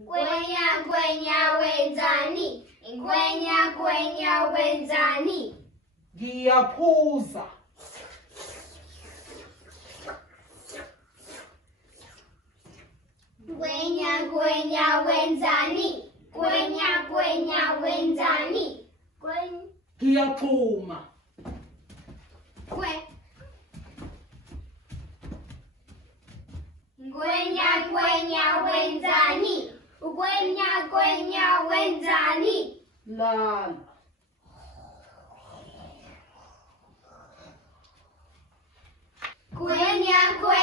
Ngwenya ngwenya wenzani. Ngwenya ngwenya wenzani. Ngiyaphuza. Ngwenya ngwenya wenzani. Ngwenya ngwenya wenzani. Ngiyathuma. Ngwenya ngwenya wenzani. Ngwenya ngwenya wenzani. Lala. Ngwenya ngwenya